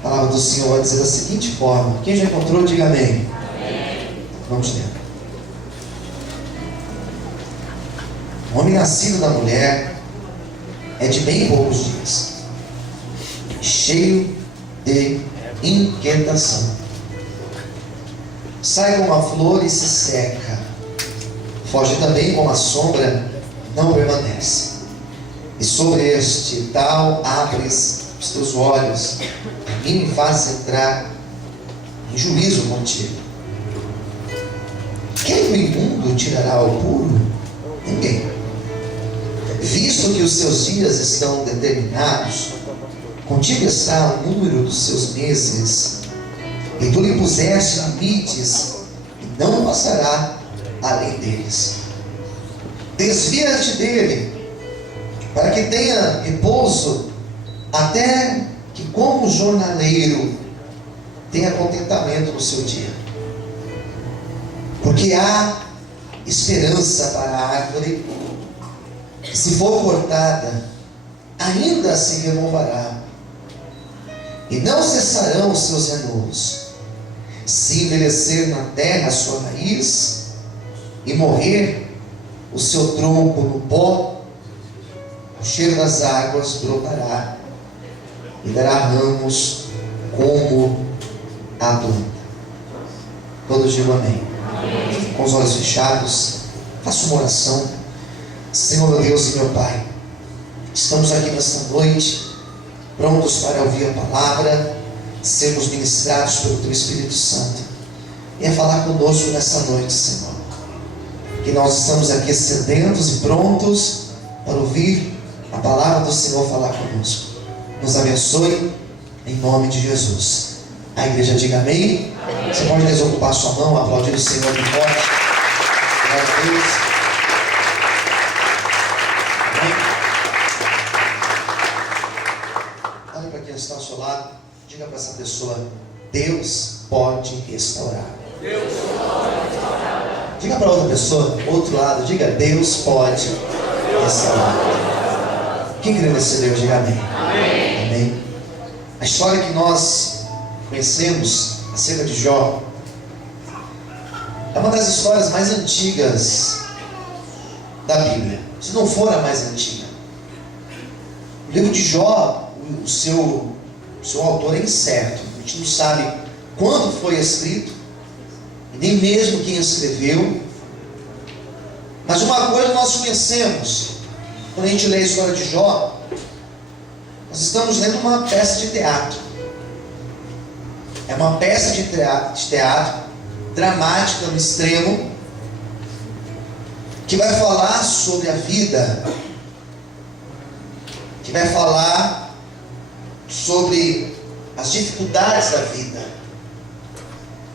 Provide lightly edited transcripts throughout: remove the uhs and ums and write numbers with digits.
A palavra do Senhor vai dizer da seguinte forma. Quem já encontrou, diga amém. Amém. Vamos ler. O homem nascido da mulher é de bem poucos dias, cheio de inquietação. Sai como a flor e se seca, foge também como a sombra, não permanece. E sobre este tal abres os teus olhos, e me faz entrar em juízo contigo. Quem do imundo tirará ao puro? Ninguém. Visto que os seus dias estão determinados, contigo está o número dos seus meses, e tu lhe puseste limites, e não passará além deles. Desvia-te dele, para que tenha repouso, até que, como jornaleiro, tenha contentamento no seu dia. Porque há esperança para a árvore, que, se for cortada, ainda se renovará, e não cessarão os seus renovos. Se envelhecer na terra a sua raiz, e morrer o seu tronco no pó, o cheiro das águas brotará, e dará ramos como a planta. Todos digam amém. Amém. Com os olhos fechados, faça uma oração. Senhor meu Deus e meu Pai, estamos aqui nesta noite, prontos para ouvir a palavra, sermos ministrados pelo Teu Espírito Santo. Venha falar conosco nesta noite, Senhor. Que nós estamos aqui sedentos e prontos para ouvir a palavra do Senhor falar conosco. Nos abençoe, em nome de Jesus. A igreja diga amém. Amém. Você pode desocupar sua mão, aplaudir o Senhor de forte. Glória a Deus. Amém. Olha para quem está ao seu lado. Diga para essa pessoa: Deus pode restaurar. Deus pode restaurar. Diga para outra pessoa, outro lado, diga: Deus pode restaurar. Quem crê nesse Deus, diga amém. Amém. Amém. A história que nós conhecemos acerca de Jó é uma das histórias mais antigas da Bíblia, se não for a mais antiga. O livro de Jó, o seu autor é incerto. A gente não sabe quando foi escrito, e nem mesmo quem escreveu. Mas uma coisa nós conhecemos: quando a gente lê a história de Jó, nós estamos lendo uma peça de teatro. É uma peça de teatro dramática no extremo, que vai falar sobre a vida, que vai falar sobre as dificuldades da vida.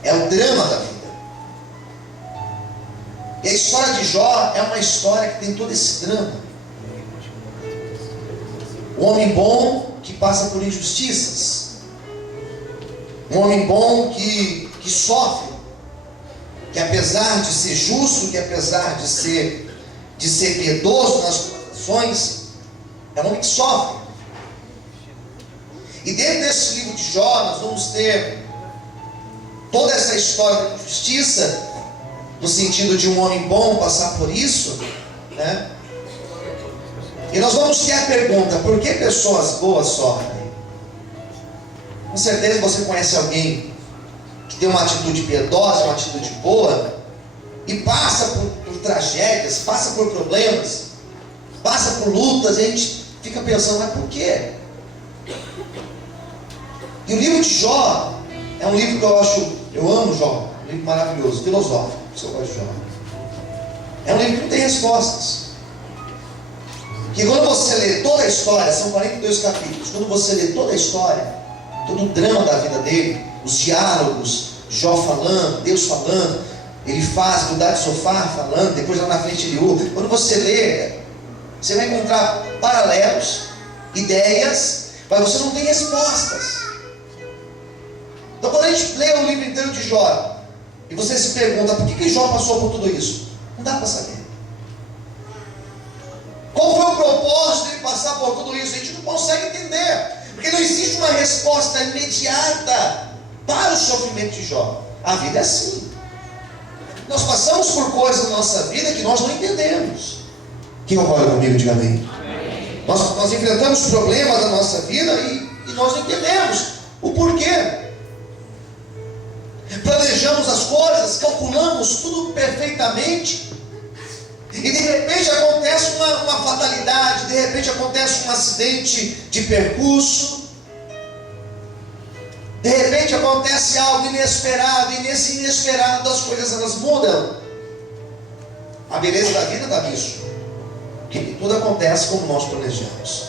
É o drama da vida. E a história de Jó é uma história que tem todo esse drama. Um homem bom que passa por injustiças. Um homem bom que sofre. Que apesar de ser justo, que apesar de ser piedoso nas suas ações, é um homem que sofre. E dentro desse livro de Jó, nós vamos ter toda essa história da justiça, no sentido de um homem bom passar por isso, né? E nós vamos ter a pergunta: por que pessoas boas sofrem? Com certeza você conhece alguém que tem uma atitude piedosa, uma atitude boa, e passa por tragédias, passa por problemas, passa por lutas, e a gente fica pensando: mas por quê? E o livro de Jó é um livro que eu amo Jó, um livro maravilhoso, filosófico, se eu gosto de Jó. É um livro que não tem respostas. Que quando você lê toda a história, são 42 capítulos, quando você lê toda a história, todo o drama da vida dele, os diálogos, Jó falando, Deus falando, ele faz mudar de sofá falando, depois lá na frente ele ouve. Quando você lê, você vai encontrar paralelos, ideias, mas você não tem respostas. Então quando a gente lê o livro inteiro de Jó, e você se pergunta: por que Jó passou por tudo isso? Não dá para saber. Qual foi o propósito de ele passar por tudo isso? A gente não consegue entender. Porque não existe uma resposta imediata para o sofrimento de Jó. A vida é assim. Nós passamos por coisas na nossa vida que nós não entendemos. Quem concorda comigo, diga amém. Nós enfrentamos problemas da nossa vida e nós não entendemos o porquê. Planejamos as coisas, calculamos tudo perfeitamente, e de repente acontece uma fatalidade, de repente acontece um acidente de percurso, de repente acontece algo inesperado, e nesse inesperado as coisas elas mudam. A beleza da vida está nisso, que tudo acontece como nós planejamos.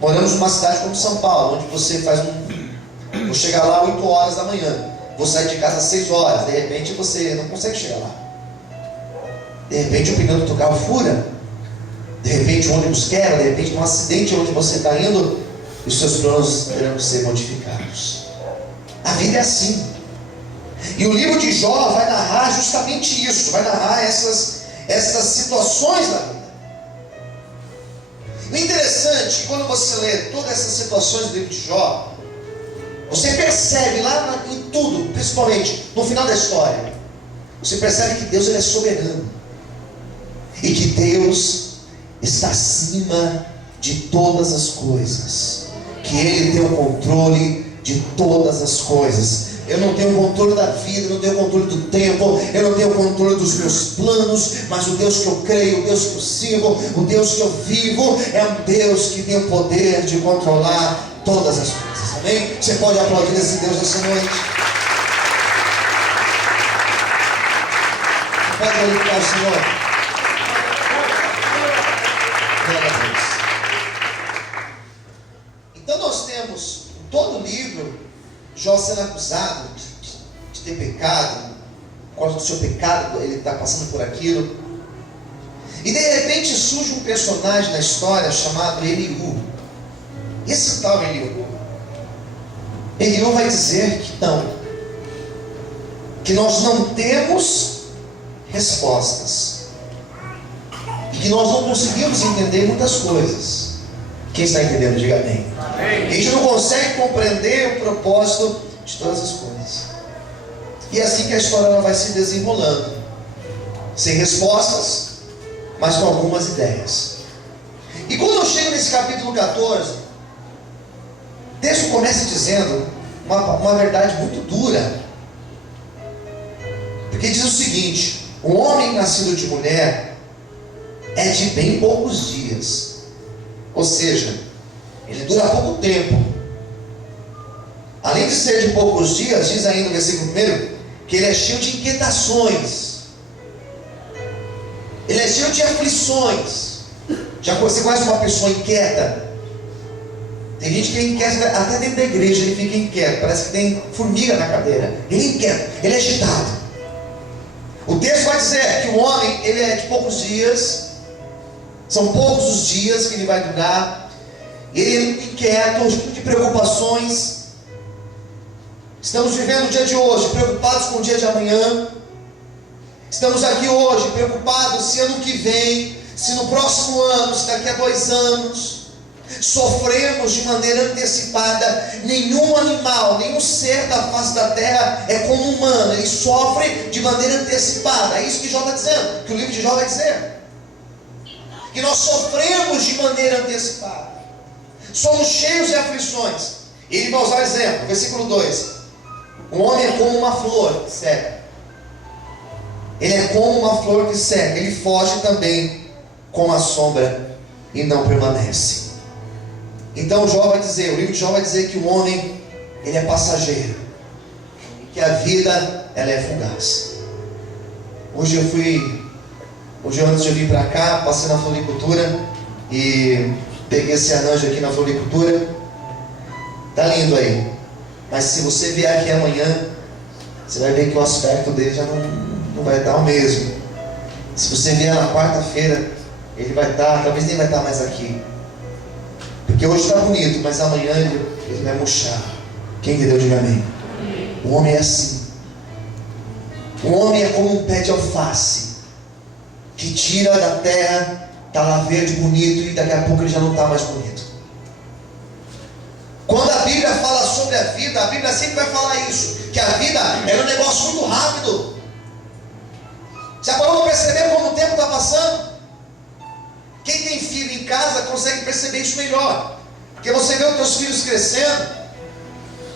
Moramos numa cidade como São Paulo, onde você vou chegar lá 8 horas da manhã, vou sair de casa às 6 horas, de repente você não consegue chegar lá. De repente o pneu do teu carro fura, de repente o ônibus quebra, de repente um acidente onde você está indo, e os seus planos terão que ser modificados. A vida é assim. E o livro de Jó vai narrar justamente isso, vai narrar essas situações da vida. O interessante, quando você lê todas essas situações do livro de Jó, você percebe lá em tudo, principalmente no final da história, você percebe que Deus ele é soberano, e que Deus está acima de todas as coisas, que Ele tem o controle de todas as coisas. Eu não tenho controle da vida, eu não tenho controle do tempo, eu não tenho controle dos meus planos, mas o Deus que eu creio, o Deus que eu sirvo, o Deus que eu vivo, é um Deus que tem o poder de controlar todas as coisas. Amém? Você pode aplaudir esse Deus nessa noite? Você pode glorificar o Senhor? Glória a Deus. Então nós temos em todo o livro Jó sendo acusado de ter pecado, por causa do seu pecado, ele está passando por aquilo. E de repente surge um personagem na história chamado Eliú. Esse tal Eliú vai dizer que não, que nós não temos respostas, e que nós não conseguimos entender muitas coisas. Quem está entendendo, diga amém. A gente não consegue compreender o propósito de todas as coisas. E é assim que a história ela vai se desenrolando, sem respostas, mas com algumas ideias. E quando eu chego nesse capítulo 14, o texto começa dizendo uma verdade muito dura, porque diz o seguinte: o homem nascido de mulher é de bem poucos dias, ou seja, ele dura pouco tempo. Além de ser de poucos dias, diz ainda no versículo 1, que ele é cheio de inquietações, ele é cheio de aflições. Você conhece uma pessoa inquieta? Tem gente que é inquieta, até dentro da igreja ele fica inquieto, parece que tem formiga na cadeira. Ele é inquieto, ele é agitado. O texto vai dizer que o homem, ele é de poucos dias, são poucos os dias que ele vai durar, ele é inquieto, cheio de preocupações. Estamos vivendo o dia de hoje, preocupados com o dia de amanhã. Estamos aqui hoje, preocupados se ano que vem, se no próximo ano, se daqui a 2 anos. Sofremos de maneira antecipada. Nenhum animal, nenhum ser da face da terra é como humano, ele sofre de maneira antecipada. É isso que Jó está dizendo, que o livro de Jó vai dizer, que nós sofremos de maneira antecipada, somos cheios de aflições. Ele vai usar o exemplo, versículo 2: o homem é como uma flor que seca. Ele é como uma flor que seca, ele foge também com a sombra e não permanece. Então Jó vai dizer, o livro de Jó vai dizer que o homem, ele é passageiro, que a vida, ela é fugaz. Hoje antes de eu vir para cá, passei na floricultura e peguei esse arranjo aqui na floricultura. Tá lindo aí, mas se você vier aqui amanhã, você vai ver que o aspecto dele já não vai estar o mesmo. Se você vier na quarta-feira, ele vai estar, talvez nem vai estar mais aqui, porque hoje está bonito, mas amanhã ele vai murchar. Quem entendeu, diga amém. O homem é assim. O homem é como um pé de alface, que tira da terra, está lá verde, bonito, e daqui a pouco ele já não está mais bonito. Bíblia fala sobre a vida, a Bíblia sempre vai falar isso, que a vida é um negócio muito rápido. Já parou para perceber como o tempo está passando? Quem tem filho em casa consegue perceber isso melhor, porque você vê os teus filhos crescendo,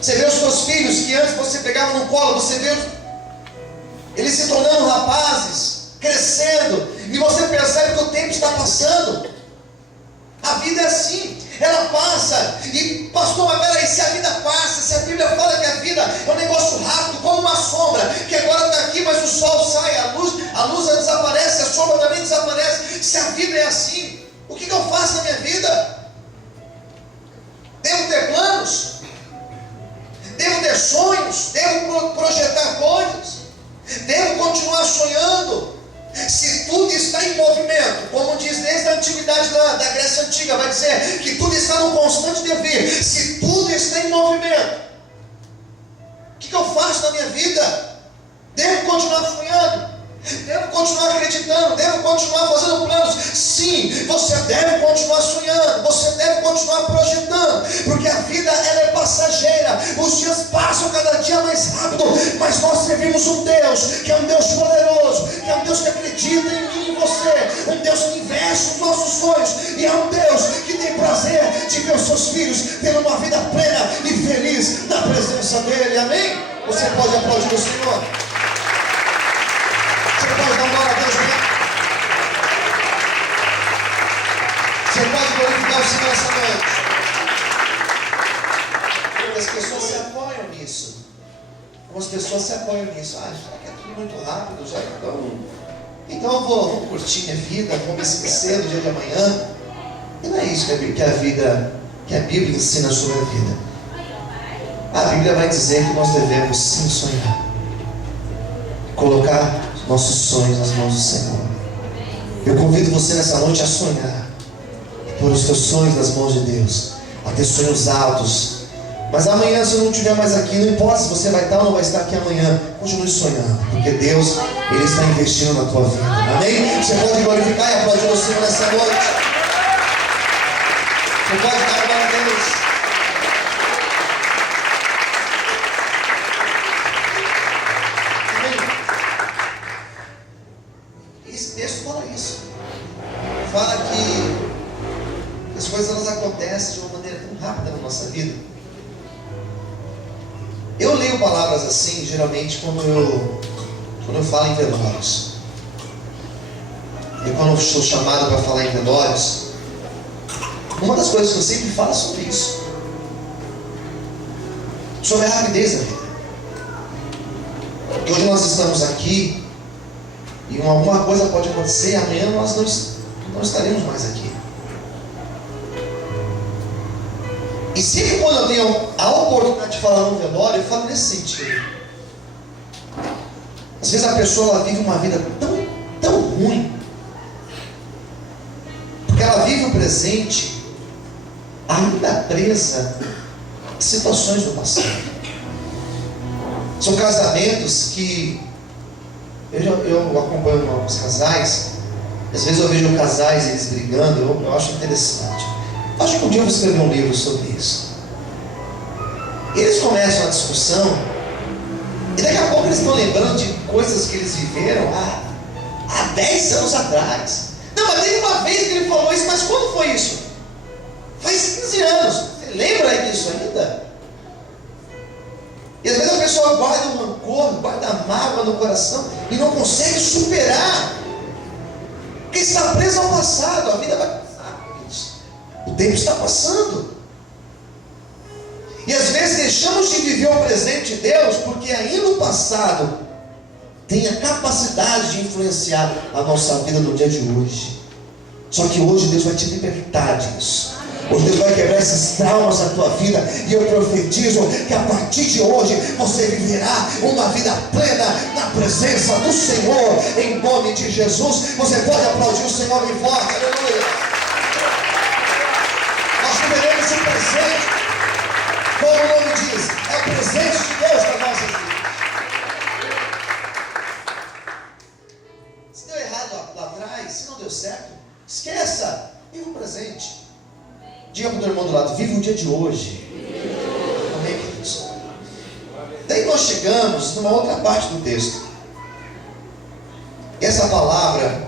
você vê os teus filhos que antes você pegava no colo, você vê eles se tornando rapazes, crescendo, e você percebe que o tempo está passando. A vida é assim, ela passa. E pastor, mas peraí, se a vida passa, se a Bíblia fala que a vida é um negócio rápido, como uma sombra, que agora está aqui, mas o sol sai, a luz desaparece, a sombra também desaparece. Se a vida é assim, o que eu faço na minha vida? Devo ter planos? Devo ter sonhos? Devo projetar coisas? Devo continuar sonhando? Se tudo está em movimento, como diz desde a antiguidade da Grécia Antiga, vai dizer que tudo está no constante devir. Se tudo está em movimento, o que eu faço na minha vida? Devo continuar sonhando? Devo continuar acreditando? Devo continuar fazendo planos? Sim, você deve continuar sonhando, você deve continuar projetando, porque a vida ela é passageira, os dias passam cada dia mais rápido, mas nós servimos um Deus que é um Deus poderoso, que é um Deus que acredita em mim e em você, um Deus que investe os nossos sonhos, e é um Deus que tem prazer de ver os seus filhos tendo uma vida plena e feliz na presença dEle, amém? Você pode aplaudir o Senhor? Pode dar glória a Deus mesmo? Você pode glorificar o Senhor essa noite? As pessoas se apoiam nisso. Algumas pessoas se apoiam nisso. Já que é tudo muito rápido, já então eu vou curtir minha vida, vou me esquecer do dia de amanhã. E não é isso que a Bíblia ensina sobre a vida. A Bíblia vai dizer que nós devemos sim sonhar, colocar nossos sonhos nas mãos do Senhor. Eu convido você nessa noite a sonhar, pôr os teus sonhos nas mãos de Deus, a ter sonhos altos. Mas amanhã, se eu não estiver mais aqui, não importa se você vai estar ou não vai estar aqui amanhã, continue sonhando, porque Deus, Ele está investindo na tua vida, amém? Você pode glorificar e aplaudir o Senhor nessa noite. Você pode dar glória a Deus. Fala que as coisas elas acontecem de uma maneira tão rápida na nossa vida. Eu leio palavras assim, geralmente, quando eu falo em velórios. E quando eu sou chamado para falar em velórios, uma das coisas que eu sempre falo é sobre isso. Sobre a rapidez da vida. Porque hoje nós estamos aqui e alguma coisa pode acontecer e amanhã nós não estaremos mais aqui. E sempre quando eu tenho a oportunidade de falar no velório, eu falo nesse sentido. Às vezes a pessoa ela vive uma vida tão ruim, porque ela vive o presente ainda presa a situações do passado. São casamentos que eu acompanho alguns casais. Às vezes eu vejo casais, eles brigando, eu acho interessante. Acho que um dia eu vou escrever um livro sobre isso. Eles começam a discussão, e daqui a pouco eles estão lembrando de coisas que eles viveram há 10 anos atrás. Não, mas teve uma vez que ele falou isso, mas quando foi isso? Faz 15 anos. Você lembra disso ainda? E às vezes a pessoa guarda um rancor, guarda a mágoa no coração e não consegue superar. Porque está preso ao passado, a vida vai passar. O tempo está passando. E às vezes deixamos de viver o presente de Deus, porque aí no passado tem a capacidade de influenciar a nossa vida no dia de hoje. Só que hoje Deus vai te libertar disso. Hoje Deus vai quebrar esses traumas na tua vida. E eu profetizo que a partir de hoje você viverá uma vida plena na presença do Senhor, em nome de Jesus. Você pode aplaudir o Senhor em voz, aleluia. Nós viveremos o presente, como o nome diz, é o presente de Deus para nossas vidas. Se deu errado lá atrás, se não deu certo, esqueça, viva o presente. Diga para o teu irmão do lado, viva o dia de hoje. nós chegamos numa outra parte do texto. Essa palavra,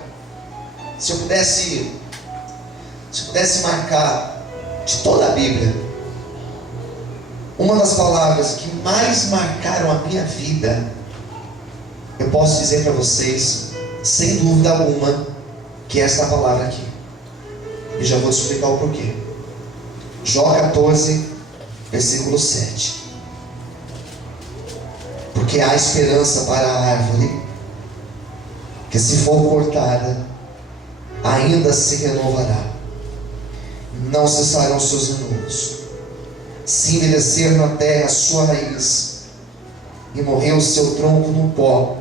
se eu pudesse marcar de toda a Bíblia, uma das palavras que mais marcaram a minha vida, eu posso dizer para vocês, sem dúvida alguma, que é esta palavra aqui. E já vou te explicar o porquê. Jó 14, versículo 7. Porque há esperança para a árvore, que se for cortada, ainda se renovará. Não cessarão seus renuvos. Se envelhecer na terra a sua raiz, e morrer o seu tronco no pó,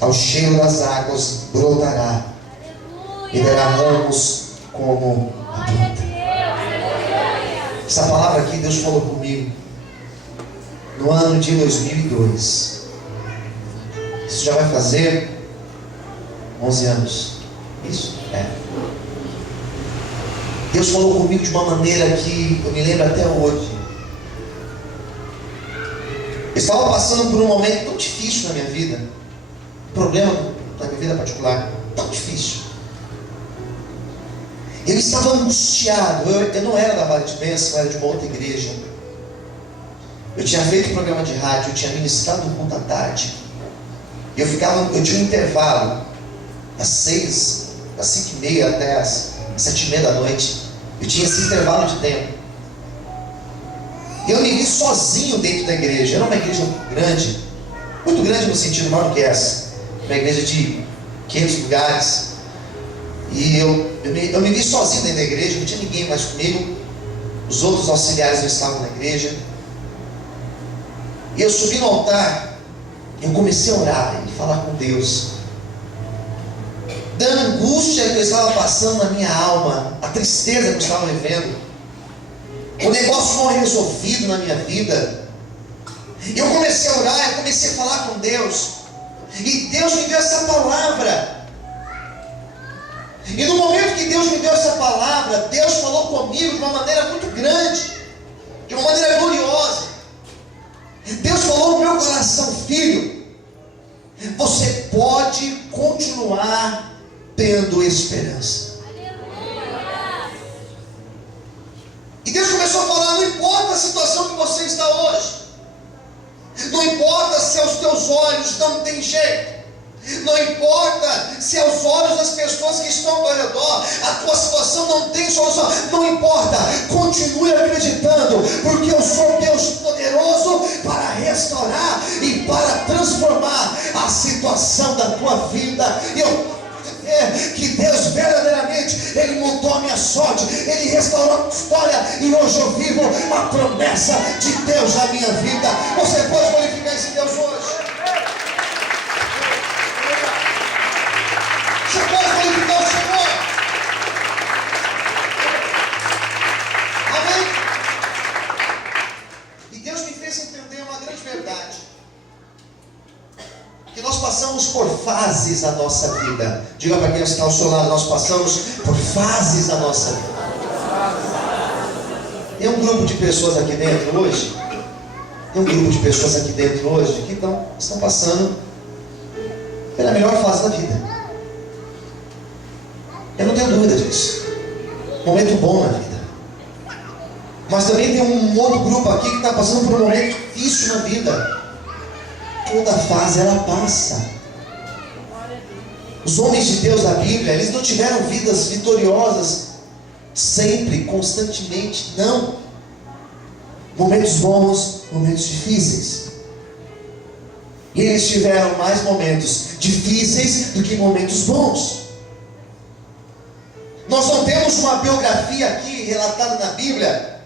ao cheiro das águas brotará, e dará ramos como a planta. Essa palavra aqui Deus falou comigo no ano de 2002. Isso já vai fazer 11 anos. Isso? É. Deus falou comigo de uma maneira que eu me lembro até hoje. Eu estava passando por um momento tão difícil na minha vida, um problema na minha vida particular, tão difícil. Eu estava angustiado. Eu não era da Vale de Bênção, eu era de uma outra igreja. Eu tinha feito um programa de rádio, eu tinha ministrado um culto à tarde. Eu tinha um intervalo das 5h30 até as 7h30 da noite. Eu tinha esse intervalo de tempo. E eu me vi sozinho dentro da igreja. Era uma igreja muito grande no sentido maior do que essa. Uma igreja de 500 lugares. E eu me vi sozinho dentro da igreja, não tinha ninguém mais comigo. Os outros auxiliares não estavam na igreja. E eu subi no altar, eu comecei a orar e falar com Deus. Da angústia que eu estava passando na minha alma, a tristeza que eu estava vivendo, o negócio não resolvido na minha vida. Eu comecei a orar, eu comecei a falar com Deus. E Deus me deu essa palavra. E no momento que Deus me deu essa palavra, Deus falou comigo de uma maneira muito grande, de uma maneira gloriosa. Deus falou no meu coração: filho, você pode continuar tendo esperança. E Deus começou a falar: não importa a situação que você está hoje, não importa se aos teus olhos não tem jeito, não importa se aos olhos das pessoas que estão ao teu redor a tua situação não tem solução, não importa, continue acreditando, porque eu sou Deus poderoso para restaurar e para transformar a situação da tua vida. Que Deus verdadeiramente, Ele mudou a minha sorte, Ele restaurou a minha história, e hoje eu vivo a promessa de Deus na minha vida. Você pode glorificar esse Deus hoje? Você pode glorificar o Senhor? Amém? E Deus me fez entender uma grande verdade, que nós passamos por fases na nossa vida. Diga para quem está ao seu lado: nós passamos por fases na nossa vida. Tem um grupo de pessoas aqui dentro hoje, que estão passando pela melhor fase da vida. Eu não tenho dúvida disso. Momento bom na vida. Mas também tem um outro grupo aqui que está passando por um momento difícil na vida. Toda fase ela passa. Os homens de Deus da Bíblia, eles não tiveram vidas vitoriosas sempre, constantemente, não. Momentos bons, momentos difíceis. E eles tiveram mais momentos difíceis do que momentos bons. Nós não temos uma biografia aqui relatada na Bíblia.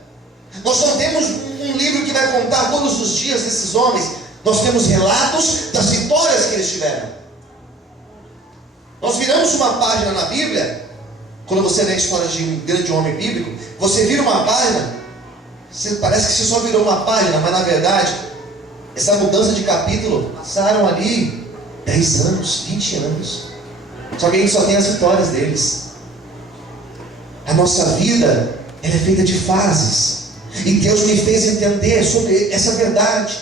Nós não temos um livro que vai contar todos os dias desses homens. Nós temos relatos das vitórias que eles tiveram. Nós viramos uma página na Bíblia. Quando você lê a história de um grande homem bíblico, você vira uma página, parece que você só virou uma página, mas na verdade, essa mudança de capítulo passaram ali 10 anos, 20 anos. Só que a gente só tem as vitórias deles. A nossa vida, ela é feita de fases. E Deus me fez entender sobre essa verdade.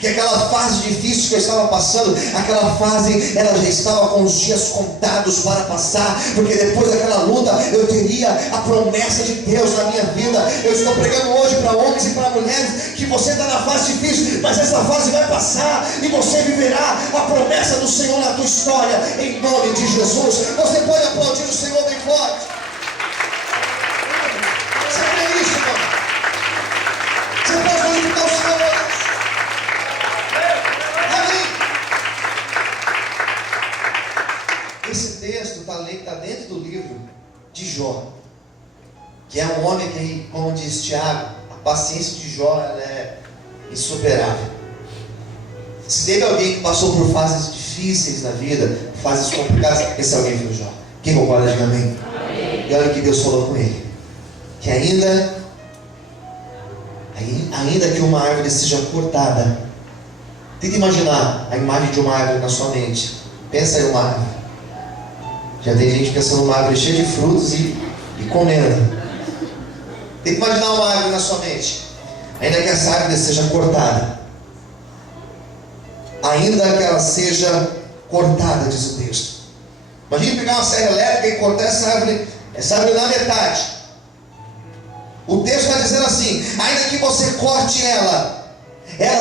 que aquela fase difícil que eu estava passando, aquela fase, ela já estava com os dias contados para passar, porque depois daquela luta eu teria a promessa de Deus na minha vida. Eu estou pregando hoje para homens e para mulheres que você está na fase difícil, mas essa fase vai passar e você viverá a promessa do Senhor na tua história, em nome de Jesus. Você pode aplaudir o Senhor bem forte. Você crê isso, irmão? Você pode glorificar o Senhor hoje? Esse texto está dentro do livro de Jó, que é um homem que, como diz Tiago, a paciência de Jó ela é insuperável. Se teve alguém que passou por fases difíceis na vida, fases complicadas, esse alguém foi o Jó. Quem concorda, diga amém. E olha o que Deus falou com ele, que ainda que uma árvore seja cortada, tenta imaginar a imagem de uma árvore na sua mente. Pensa em uma árvore. Já tem gente pensando numa árvore cheia de frutos e comendo. Tem que imaginar uma árvore na sua mente. Ainda que essa árvore seja cortada, ainda que ela seja cortada, diz o texto. Imagine pegar uma serra elétrica e cortar essa árvore na metade. O texto está dizendo assim: ainda que você corte ela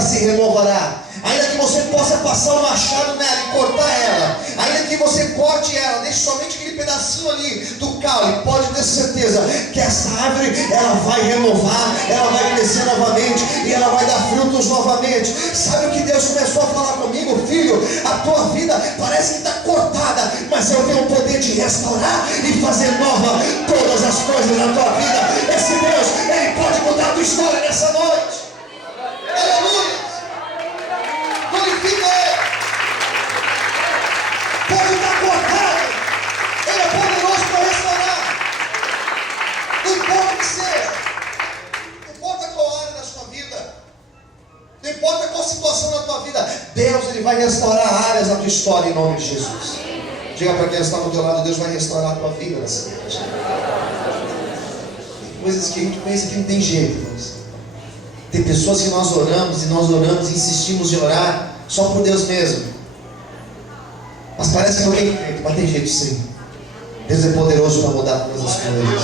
se renovará. Ainda que você possa passar o machado nela e cortar ela, ainda que você corte ela, deixe somente aquele pedacinho ali do caule, pode ter certeza que essa árvore, ela vai renovar, ela vai crescer novamente e ela vai dar frutos novamente. Sabe o que Deus começou a falar comigo? Filho, a tua vida parece que está cortada, mas eu tenho o poder de restaurar e fazer nova todas as coisas na tua vida. Esse Deus, Ele pode mudar a tua história nessa noite. Aleluia! Glorifica Ele. Pode estar cortado, Ele é poderoso para restaurar. Não importa o que seja, não importa qual área da sua vida, não importa qual situação na tua vida, Deus Ele vai restaurar áreas da tua história em nome de Jesus. Diga para quem está do teu lado: Deus vai restaurar a tua vida nessa noite. Tem coisas que a gente pensa que não tem jeito, irmãos. Tem pessoas que nós oramos e insistimos em orar só por Deus mesmo. Mas parece que alguém crê, mas tem jeito sim. Deus é poderoso para mudar todas as coisas.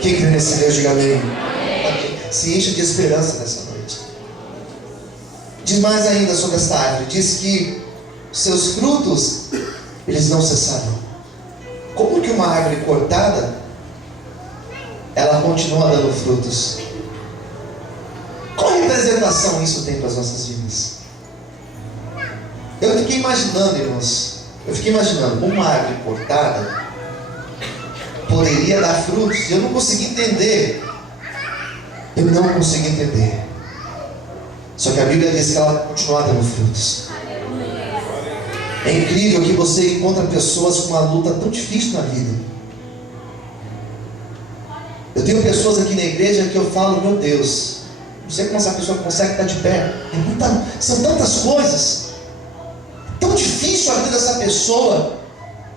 Quem crê nesse Deus, diga amém. Se encha de esperança nessa noite. Diz mais ainda sobre esta árvore. Diz que seus frutos, eles não cessarão. Como que uma árvore cortada, ela continua dando frutos? Qual representação isso tem para as nossas vidas? Eu fiquei imaginando, irmãos, uma árvore cortada poderia dar frutos. Eu não consegui entender. Só que a Bíblia diz que ela continua dando frutos. É incrível que você encontra pessoas com uma luta tão difícil na vida. Eu tenho pessoas aqui na igreja que eu falo: meu Deus, não sei como essa pessoa consegue estar de pé. São tantas coisas. Tão difícil a vida dessa pessoa.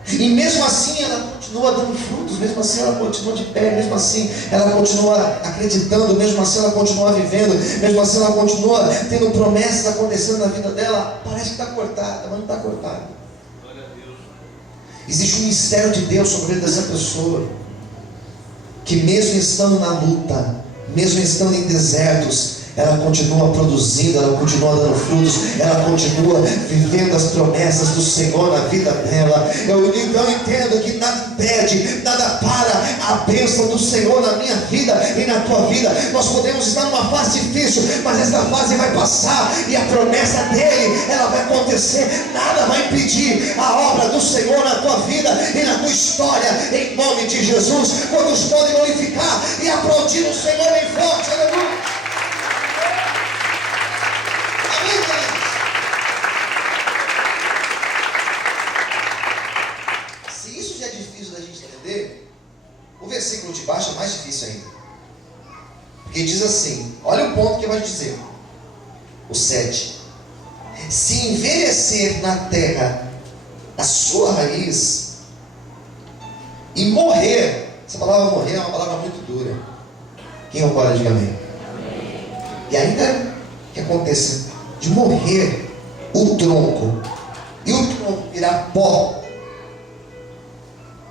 E mesmo assim ela continua dando frutos. Mesmo assim ela continua de pé. Mesmo assim ela continua acreditando. Mesmo assim ela continua vivendo. Mesmo assim ela continua tendo promessas acontecendo na vida dela. Parece que está cortada, mas não está cortada. Existe um mistério de Deus sobre a vida dessa pessoa, que mesmo estando na luta, mesmo estando em desertos, ela continua produzindo, ela continua dando frutos, ela continua vivendo as promessas do Senhor na vida dela. Eu então entendo que nada impede, nada para a bênção do Senhor na minha vida e na tua vida. Nós podemos estar numa fase difícil, mas esta fase vai passar e a promessa dele, ela vai acontecer. Nada vai impedir a obra do Senhor na tua vida e na tua história, em nome de Jesus. Quantos podem glorificar e aplaudir o Senhor bem forte? Aleluia! Se isso já é difícil da gente entender, o versículo de baixo é mais difícil ainda. Porque diz assim, olha o ponto que vai dizer, o 7: se envelhecer na terra a sua raiz e morrer, essa palavra morrer é uma palavra muito dura. Quem concorda, diga amém. E ainda que aconteça de morrer o tronco e o tronco virar pó,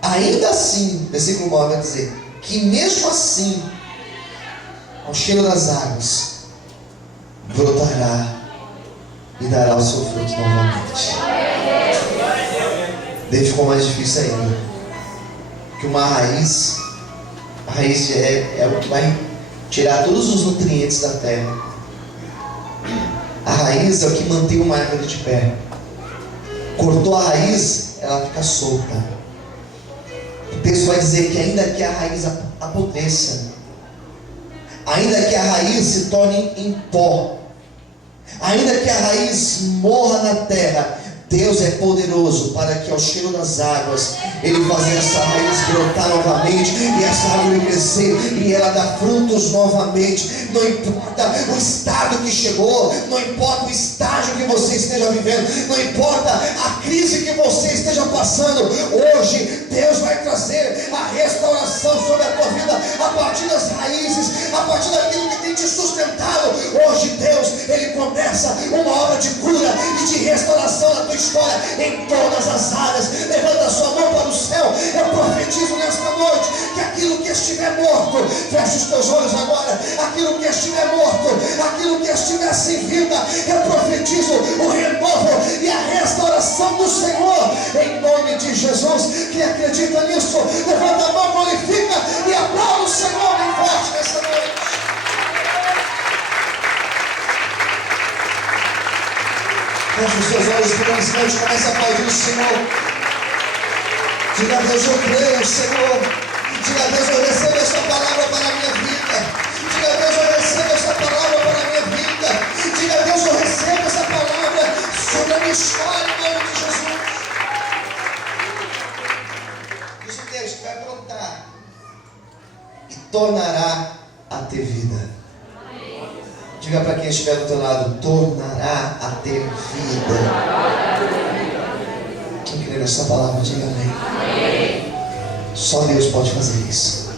ainda assim, versículo 9 vai dizer que mesmo assim, ao cheiro das águas, brotará e dará o seu fruto novamente. Daí ficou mais difícil ainda, que uma raiz, a raiz é o que vai tirar todos os nutrientes da terra. A raiz é o que mantém uma árvore de pé. Cortou a raiz, ela fica solta. O texto vai dizer que ainda que a raiz apodreça, ainda que a raiz se torne em pó, ainda que a raiz morra na terra, Deus é poderoso para que ao cheiro das águas Ele fazer essa raiz brotar novamente e essa árvore crescer e ela dar frutos novamente. Não importa o estado que chegou, não importa o estágio que você esteja vivendo, não importa a crise que você esteja passando, hoje Deus vai trazer a restauração sobre a tua vida a partir das raízes, a partir daquilo que tem te sustentado. Hoje Deus, Ele começa uma obra de cura e de restauração na tua história em todas as áreas. Levanta a sua mão para o céu. Eu profetizo nesta noite que aquilo que estiver morto, feche os teus olhos agora, aquilo que estiver morto, aquilo que estiver sem vida, eu profetizo o renovo e a restauração do Senhor em nome de Jesus. Quem acredita nisso, levanta a mão, glorifica e aplauda o Senhor bem forte nessa noite. Feche os seus olhos por um instante, comece a aplaudir o Senhor. Diga a Deus, eu creio, Senhor. Diga a Deus, eu recebo esta palavra para a minha vida. Diga a Deus, eu recebo esta palavra para a minha vida. Diga a Deus, eu recebo essa palavra sobre a minha história em nome de Jesus. Diz o texto, vai brotar e tornará a ter vida. Diga para quem estiver do teu lado, tornará a ter vida. Quem crê nessa palavra, diga amém. Só Deus pode fazer isso.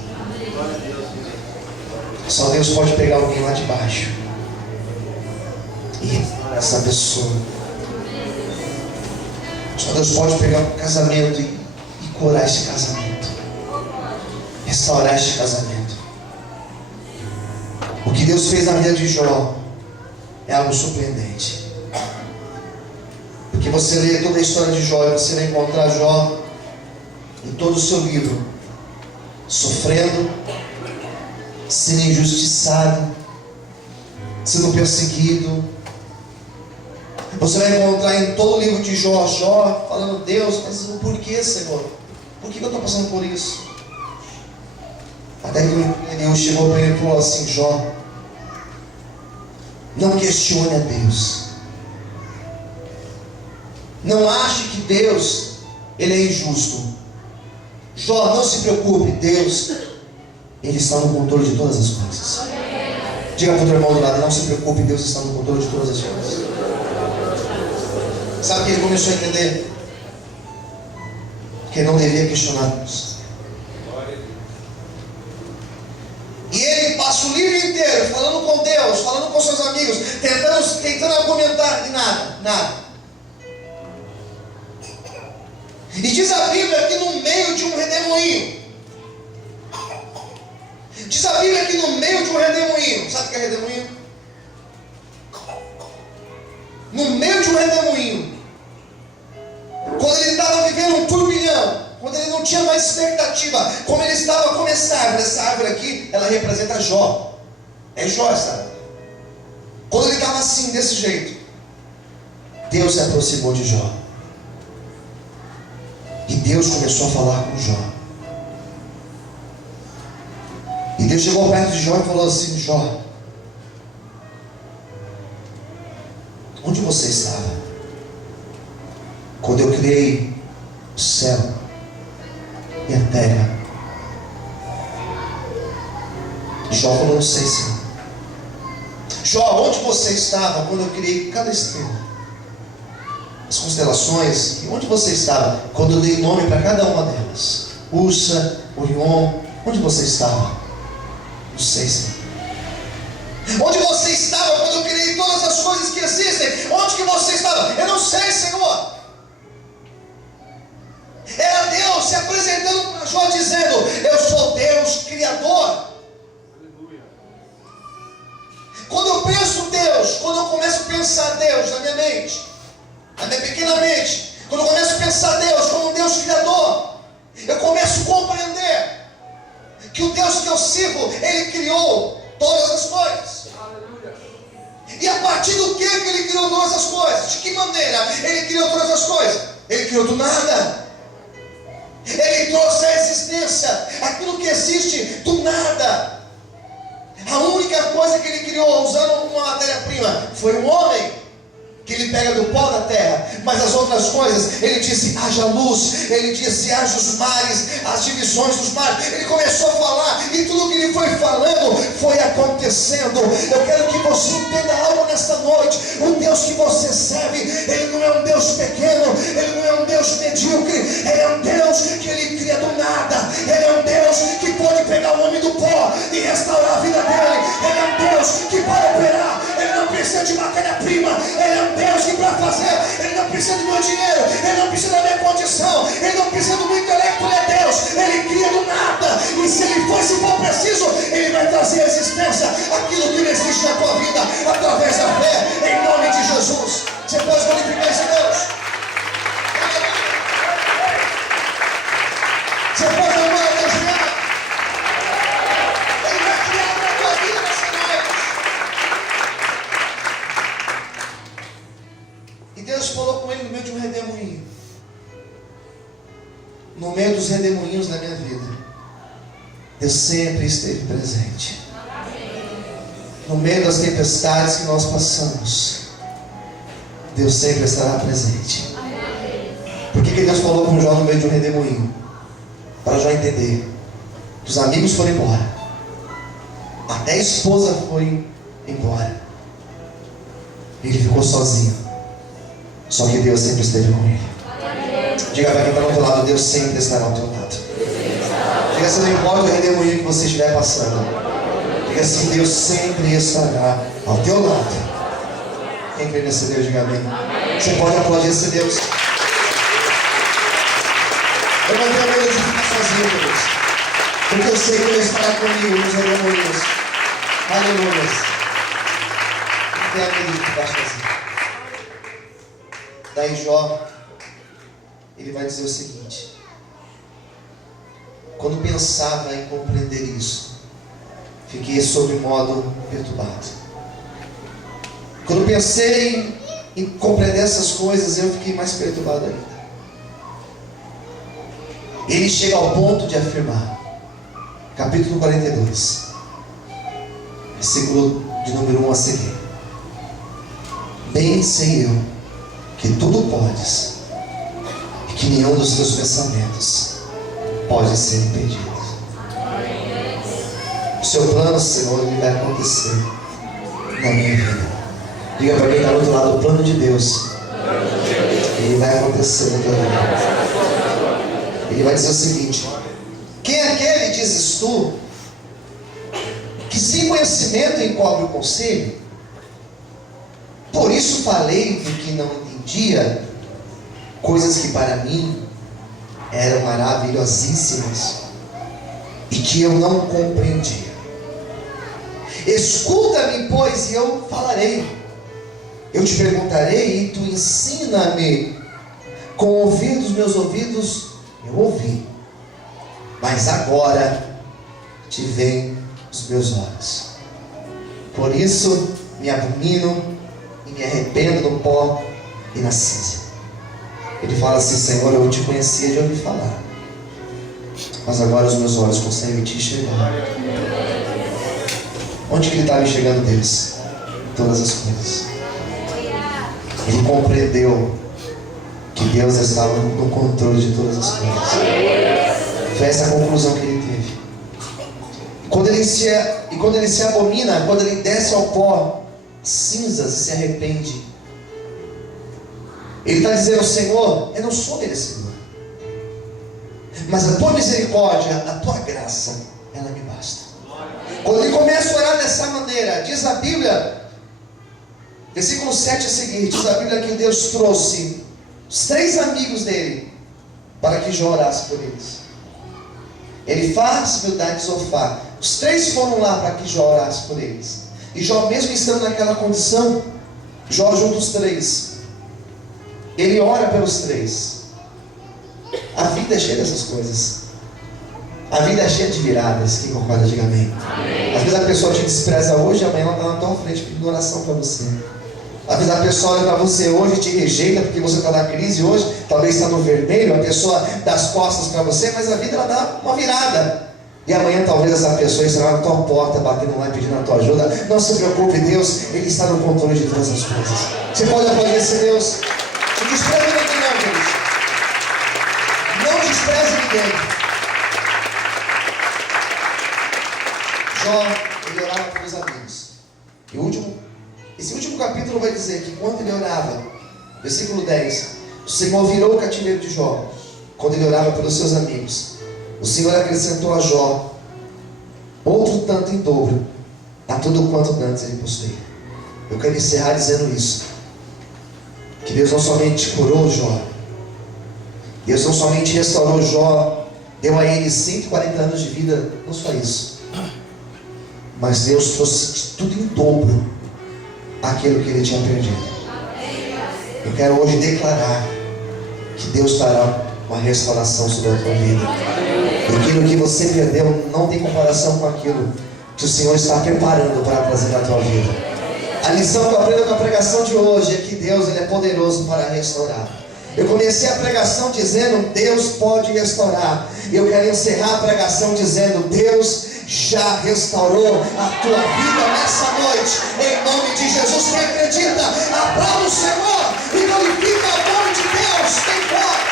Só Deus pode pegar alguém lá de baixo e restaurar essa pessoa. Só Deus pode pegar um casamento e curar este casamento, restaurar este casamento. O que Deus fez na vida de Jó é algo surpreendente. Porque você lê toda a história de Jó e você vai encontrar Jó em todo o seu livro, sofrendo, sendo injustiçado, sendo perseguido. Você vai encontrar em todo o livro de Jó, Jó falando: Deus, mas o porquê, Senhor? Por que eu estou passando por isso? Até que Deus chegou para ele e falou assim: Jó, não questione a Deus. Não ache que Deus, Ele é injusto. Jó, não se preocupe, Deus, Ele está no controle de todas as coisas. Diga para o teu irmão do lado: não se preocupe, Deus está no controle de todas as coisas. Sabe o que ele começou a entender? Que ele não devia questionar Deus. E ele passa o livro inteiro falando com Deus, falando com seus amigos, tentando argumentar, e nada. E diz a Bíblia que no meio de um redemoinho, sabe o que é redemoinho? No meio de um redemoinho, quando ele estava vivendo um turbilhão, quando ele não tinha mais expectativa, como ele estava com essa árvore aqui, ela representa Jó. É Jó essa árvore. Quando ele estava assim, desse jeito, Deus se aproximou de Jó. E Deus começou a falar com Jó. E Deus chegou perto de Jó e falou assim: Jó, onde você estava quando eu criei o céu e a terra? Jó falou: não sei, Senhor. Jó, onde você estava quando eu criei cada estrela, as constelações? E onde você estava quando eu dei nome para cada uma delas? Ursa, Orion. Onde você estava? Não sei, Senhor. Onde você estava quando eu criei todas as coisas que existem? Onde que você estava? Eu não sei, Senhor. Era Deus se apresentando para Jó dizendo: eu sou Deus Criador. Quando eu penso Deus, quando eu começo a pensar Deus na minha mente, na minha pequena mente, quando eu começo a pensar Deus como um Deus Criador, eu começo a compreender que o Deus que eu sirvo, Ele criou todas as coisas. E a partir do que Ele criou todas as coisas? De que maneira Ele criou todas as coisas? Ele criou do nada. Ele trouxe à existência aquilo que existe do nada. A única coisa que Ele criou usando uma matéria-prima foi o homem, que Ele pega do pó da terra. Mas as outras coisas, Ele disse: haja luz. Ele disse: haja os mares, as divisões dos mares. Ele começou a falar, e tudo que Ele foi falando foi acontecendo. Eu quero que você entenda algo nesta noite. O Deus que você serve, Ele não é um Deus pequeno, Ele não é um Deus medíocre. Ele é um Deus que Ele cria do nada. Ele é um Deus que pode pegar o homem do pó e restaurar a vida dele. Ele é um Deus que pode operar. Ele não precisa de matéria-prima. Ele é um Deus que para fazer, Ele não precisa do meu dinheiro, Ele não precisa da minha condição, Ele não precisa do meu intelecto. Ele é Deus, Ele cria do nada. E se for preciso, Ele vai trazer à existência aquilo que não existe na tua vida, através da fé, em nome de Jesus. Você pode glorificar esse Deus. Você pode amar a Deus. Ele vai criar na tua vida nessa noite. E Deus falou com ele no meio de um redemoinho. No meio dos redemoinhos da minha vida, Deus sempre esteve presente. No meio das tempestades que nós passamos, Deus sempre estará presente. Por que Deus falou com Jó no meio de um redemoinho? Para Jó entender que os amigos foram embora, até a esposa foi embora, ele ficou sozinho. Só que Deus sempre esteve com ele. Diga para quem está do outro lado: Deus sempre estará ao teu lado. Diga assim: não importa o redemoinho que você estiver passando. Diga assim: Deus sempre estará ao teu lado. Quem crê nesse Deus, diga amém. Você pode aplaudir esse Deus. Eu não tenho medo de ficar sozinho, Deus, porque eu sei que Ele estará comigo nos redemoinhos. Aleluia. Não tenho medo de ficar sozinho. Daí Jó, ele vai dizer o seguinte: quando pensava em compreender isso, fiquei sobre modo perturbado. Quando pensei em compreender essas coisas, eu fiquei mais perturbado ainda. Ele chega ao ponto de afirmar, capítulo 42, versículo de número 1 a seguir: bem sei eu que tudo podes, e que nenhum dos teus pensamentos pode ser impedido. O seu plano, Senhor, ele vai acontecer na minha vida. Diga para quem está do outro lado: o plano de Deus, ele vai acontecer na tua vida. Ele vai dizer o seguinte: quem é aquele, dizes tu, que sem conhecimento encobre o conselho? Por isso falei do que não entendia, coisas que para mim eram maravilhosíssimas e que eu não compreendia. Escuta-me, pois, e eu falarei. Eu te perguntarei e tu ensina-me. Com o ouvir dos meus ouvidos eu ouvi, mas agora te veem os meus olhos. Por isso me abomino e me arrependo no pó e na cinza. Ele fala assim: Senhor, eu te conhecia de ouvir falar, mas agora os meus olhos conseguem te enxergar. Onde que ele estava enxergando Deus? Em todas as coisas. Ele compreendeu que Deus estava no controle de todas as coisas. Foi essa a conclusão que ele teve. Quando ele se abomina, quando ele desce ao pó, cinzas, e se arrepende, ele está dizendo: Senhor, eu não sou merecedor, mas a tua misericórdia, a tua graça, ela me basta. Quando ele começa a orar dessa maneira, diz a Bíblia Versículo 7 é o seguinte: diz a Bíblia que Deus trouxe os 3 amigos dele para que Jó orasse por eles. Elifaz, Bildade e Zofar. Os 3 foram lá para que Jó orasse por eles. E Jó, mesmo estando naquela condição, Jó junta os 3. Ele ora pelos 3. A vida é cheia dessas coisas. A vida é cheia de viradas. Quem concorda, diga amém. Amém. Às vezes a pessoa te despreza hoje, amanhã ela está na tua frente pedindo oração para você. Às vezes a pessoa olha para você hoje e te rejeita porque você está na crise hoje, talvez está no vermelho, a pessoa dá as costas para você, mas a vida ela dá uma virada. E amanhã talvez essa pessoa estará na tua porta, batendo lá e pedindo a tua ajuda. Não se preocupe, Deus, Ele está no controle de todas as coisas. Você pode aplaudir esse Deus. Não despreze ninguém não, queridos. Não despreze ninguém. Jó, ele orava pelos amigos. E esse último capítulo vai dizer que quando ele orava, versículo 10, o Senhor virou o cativeiro de Jó. Quando ele orava pelos seus amigos, o Senhor acrescentou a Jó outro tanto em dobro a tudo quanto antes ele possuía. Eu quero encerrar dizendo isso: que Deus não somente curou Jó, Deus não somente restaurou Jó, deu a ele 140 anos de vida, não só isso, mas Deus trouxe tudo em dobro aquilo que ele tinha perdido. Eu quero hoje declarar que Deus dará uma restauração sobre a tua vida. Aquilo que você perdeu não tem comparação com aquilo que o Senhor está preparando para trazer na tua vida. A lição que eu aprendo com a pregação de hoje é que Deus, Ele é poderoso para restaurar. Eu comecei a pregação dizendo: Deus pode restaurar. E eu quero encerrar a pregação dizendo: Deus já restaurou a tua vida nessa noite, em nome de Jesus. Quem acredita, aplauda o Senhor e glorifica o nome de Deus. Quem pode?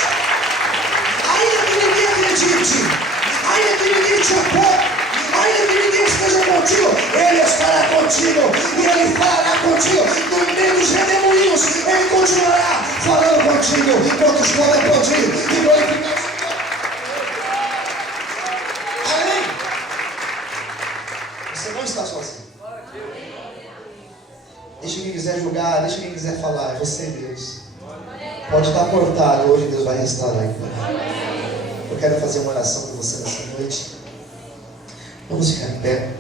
Ainda que ninguém acredite, ainda que ninguém te apoie, ainda que ninguém esteja contigo, Ele estará contigo e Ele fará contigo. No meio dos redemoinhos, Ele continuará falando contigo. Quantos podem aplaudir e glorificar o Senhor? Amém? Você não está sozinho. Deixa quem quiser julgar, deixa quem quiser falar, é você, Deus. Pode estar cortado, hoje Deus vai restaurar. Eu quero fazer uma oração com você nessa noite. Vamos ficar em pé.